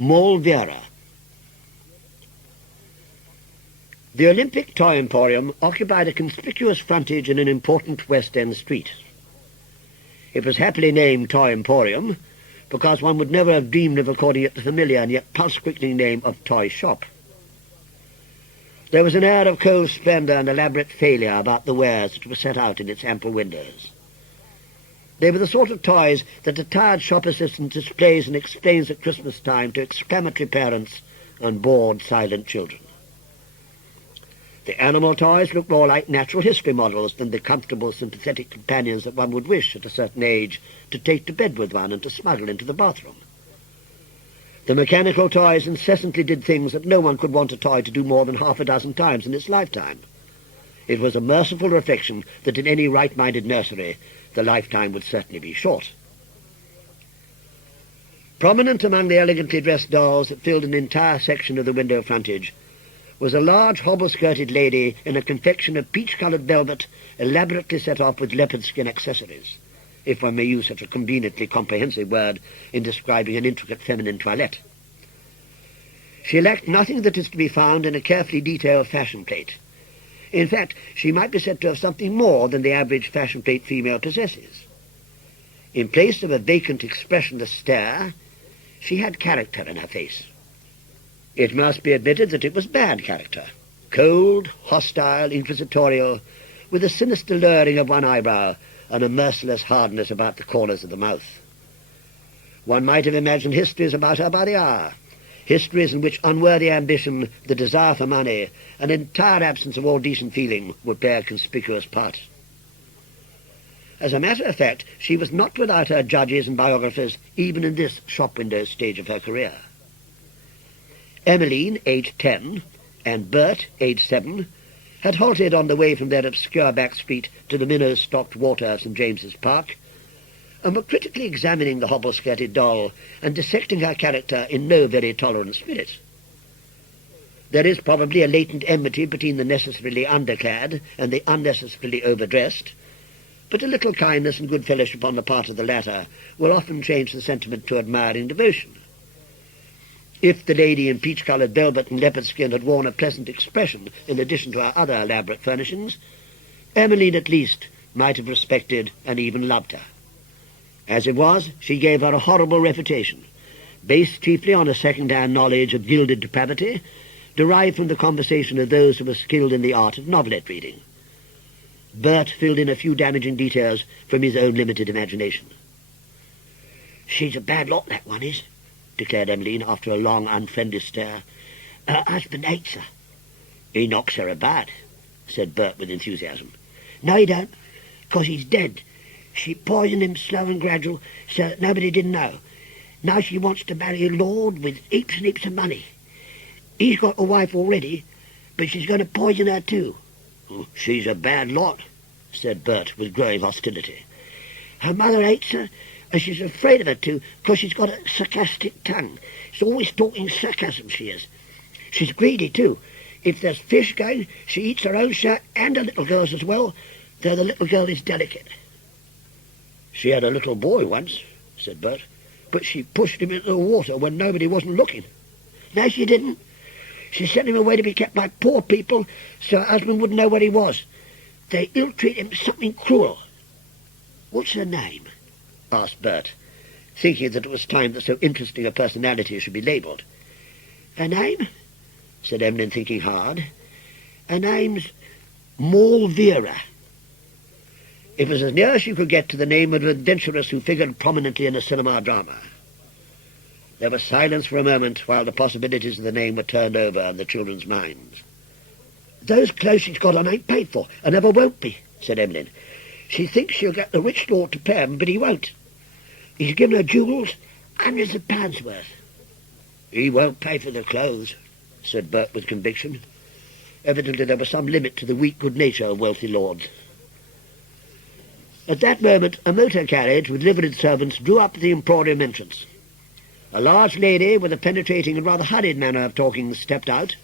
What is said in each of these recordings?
Morlvera. The Olympic Toy Emporium occupied a conspicuous frontage in an important West End street. It was happily named Toy Emporium because one would never have dreamed of according it the familiar and yet pulse-quickening name of Toy Shop. There was an air of cold splendour and elaborate failure about the wares that were set out in its ample windows. They were the sort of toys that a tired shop assistant displays and explains at Christmas time to exclamatory parents and bored, silent children. The animal toys looked more like natural history models than the comfortable, sympathetic companions that one would wish at a certain age to take to bed with one and to smuggle into the bathroom. The mechanical toys incessantly did things that no one could want a toy to do more than half a dozen times in its lifetime. It was a merciful reflection that in any right-minded nursery the lifetime would certainly be short. Prominent among the elegantly dressed dolls that filled an entire section of the window frontage was a large hobble-skirted lady in a confection of peach-coloured velvet elaborately set off with leopard skin accessories, if one may use such a conveniently comprehensive word in describing an intricate feminine toilette. She lacked nothing that is to be found in a carefully detailed fashion plate. In fact, she might be said to have something more than the average fashion plate female possesses. In place of a vacant, expressionless stare, she had character in her face. It must be admitted that it was bad character, cold, hostile, inquisitorial, with a sinister lowering of one eyebrow and a merciless hardness about the corners of the mouth. One might have imagined histories about her by the hour, histories in which unworthy ambition, the desire for money, an entire absence of all decent feeling would play a conspicuous part. As a matter of fact, she was not without her judges and biographers even in this shop-window stage of her career. Emmeline, aged 10, and Bert, aged 7, had halted on the way from their obscure back street to the minnow-stocked water of St. James's Park, and were critically examining the hobble-skirted doll and dissecting her character in no very tolerant spirit. There is probably a latent enmity between the necessarily underclad and the unnecessarily overdressed, but a little kindness and good fellowship on the part of the latter will often change the sentiment to admiring devotion. If the lady in peach-coloured velvet and leopard skin had worn a pleasant expression in addition to her other elaborate furnishings, Emmeline at least might have respected and even loved her. As it was, she gave her a horrible reputation, based chiefly on a second-hand knowledge of gilded depravity, derived from the conversation of those who were skilled in the art of novelette reading. Bert filled in a few damaging details from his own limited imagination. "She's a bad lot, that one is," declared Emmeline after a long, unfriendly stare. "Her husband hates her." "He knocks her about," said Bert with enthusiasm. "No, he don't, 'cause he's dead. She poisoned him slow and gradual, so that nobody didn't know. Now she wants to marry a lord with heaps and heaps of money. He's got a wife already, but she's going to poison her too." "She's a bad lot," said Bert with growing hostility. "Her mother hates her, and she's afraid of her too, 'cause she's got a sarcastic tongue. She's always talking sarcasm, she is. She's greedy too. If there's fish going, she eats her own share and her little girl's as well, though the little girl is delicate." "She had a little boy once," said Bert, "but she pushed him into the water when nobody wasn't looking." "No, she didn't. She sent him away to be kept by poor people, so her husband wouldn't know where he was. They ill-treat him something cruel." "What's her name?" asked Bert, thinking that it was time that so interesting a personality should be labelled. "Her name?" said Emmeline, thinking hard. "Her name's Morlvera." It was as near as she could get to the name of an adventuress who figured prominently in a cinema drama. There was silence for a moment while the possibilities of the name were turned over in the children's minds. "Those clothes she's got on ain't paid for, and never won't be," said Emmeline. "She thinks she'll get the rich lord to pay 'em, but he won't. He's given her jewels, hundreds of pounds worth." "He won't pay for the clothes," said Bert with conviction. Evidently there was some limit to the weak good nature of wealthy lords. At that moment a motor carriage with liveried servants drew up at the Emporium entrance. A large lady with a penetrating and rather hurried manner of talking stepped out,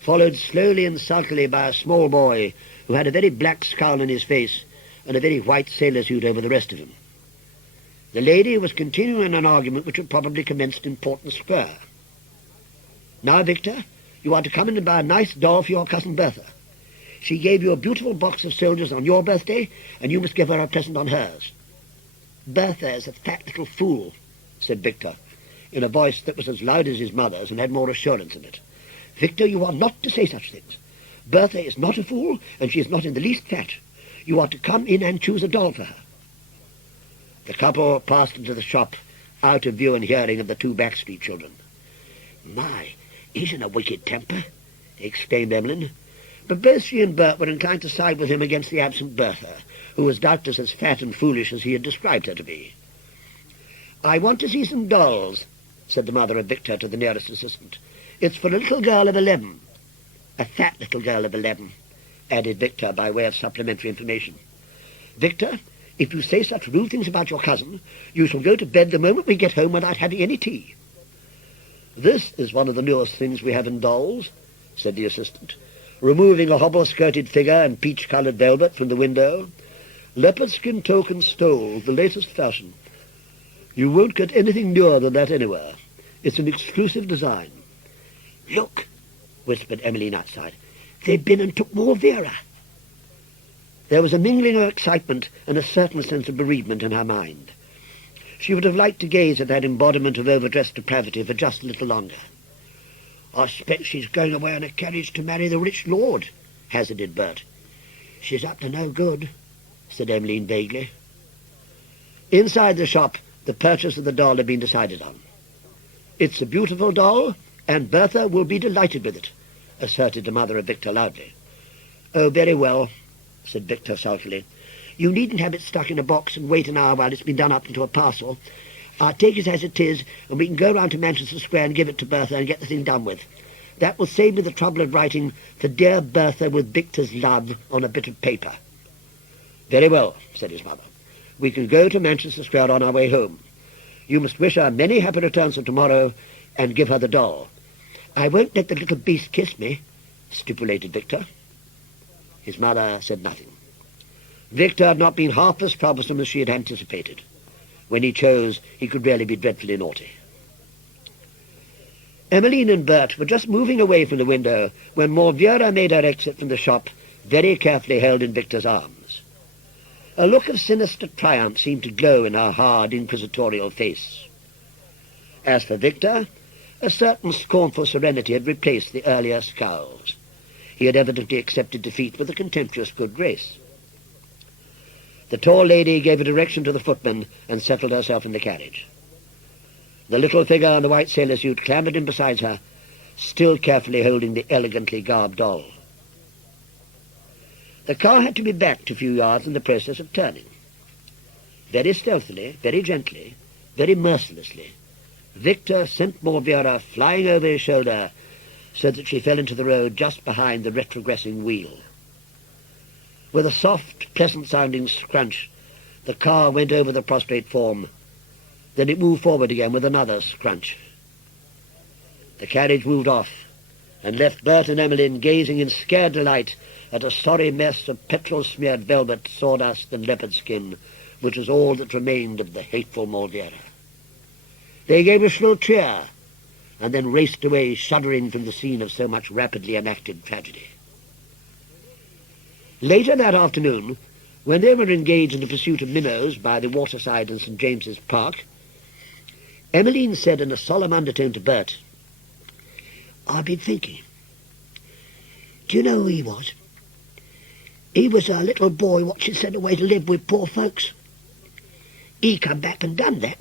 followed slowly and sulkily by a small boy who had a very black scowl on his face and a very white sailor suit over the rest of him. The lady was continuing an argument which had probably commenced in Portman Square. Now, Victor, you are to come in and buy a nice doll for your cousin Bertha. She gave you a beautiful box of soldiers on your birthday, and you must give her a present on hers." "Bertha is a fat little fool," said Victor, in a voice that was as loud as his mother's and had more assurance in it. "Victor, you are not to say such things. Bertha is not a fool, and she is not in the least fat. You are to come in and choose a doll for her." The couple passed into the shop, out of view and hearing of the two back street children. "My, he's in a wicked temper," exclaimed Emmeline. But both she and Bert were inclined to side with him against the absent Bertha, who was doubtless as fat and foolish as he had described her to be. "I want to see some dolls," said the mother of Victor to the nearest assistant. "It's for a little girl of 11. "A fat little girl of 11, added Victor by way of supplementary information. "Victor, if you say such rude things about your cousin, you shall go to bed the moment we get home without having any tea." "This is one of the newest things we have in dolls," said the assistant, removing a hobble-skirted figure and peach-coloured velvet from the window. "Leopard-skin toque and stole, the latest fashion. You won't get anything newer than that anywhere. It's an exclusive design." "Look," whispered Emmeline outside. "They've been and took Morlvera." There was a mingling of excitement and a certain sense of bereavement in her mind. She would have liked to gaze at that embodiment of overdressed depravity for just a little longer. "I expect she's going away in a carriage to marry the rich lord," hazarded Bert. "She's up to no good," said Emmeline vaguely. Inside the shop, the purchase of the doll had been decided on. "It's a beautiful doll, and Bertha will be delighted with it," asserted the mother of Victor loudly. "Oh, very well," said Victor sulkily. "You needn't have it stuck in a box and wait an hour while it's been done up into a parcel. I'll take it as it is, and we can go round to Manchester Square and give it to Bertha and get the thing done with. That will save me the trouble of writing 'For dear Bertha with Victor's love' on a bit of paper." "Very well," said his mother. "We can go to Manchester Square on our way home. You must wish her many happy returns of tomorrow and give her the doll." "I won't let the little beast kiss me," stipulated Victor. His mother said nothing. Victor had not been half as troublesome as she had anticipated. When he chose, he could really be dreadfully naughty. Emmeline and Bert were just moving away from the window when Morlvera made her exit from the shop, very carefully held in Victor's arms. A look of sinister triumph seemed to glow in her hard, inquisitorial face. As for Victor, a certain scornful serenity had replaced the earlier scowls. He had evidently accepted defeat with a contemptuous good grace. The tall lady gave a direction to the footman and settled herself in the carriage. The little figure in the white sailor suit clambered in beside her, still carefully holding the elegantly garbed doll. The car had to be backed a few yards in the process of turning. Very stealthily, very gently, very mercilessly, Victor sent Morlvera flying over his shoulder so that she fell into the road just behind the retrogressing wheel. With a soft, pleasant-sounding scrunch, the car went over the prostrate form. Then it moved forward again with another scrunch. The carriage moved off, and left Bert and Emmeline gazing in scared delight at a sorry mess of petrol-smeared velvet, sawdust, and leopard skin, which was all that remained of the hateful Morlvera. They gave a shrill cheer, and then raced away, shuddering from the scene of so much rapidly enacted tragedy. Later that afternoon, when they were engaged in the pursuit of minnows by the waterside in St. James's Park, Emmeline said in a solemn undertone to Bert, "I've been thinking. Do you know who he was? He was a little boy what she sent away to live with poor folks. He come back and done that.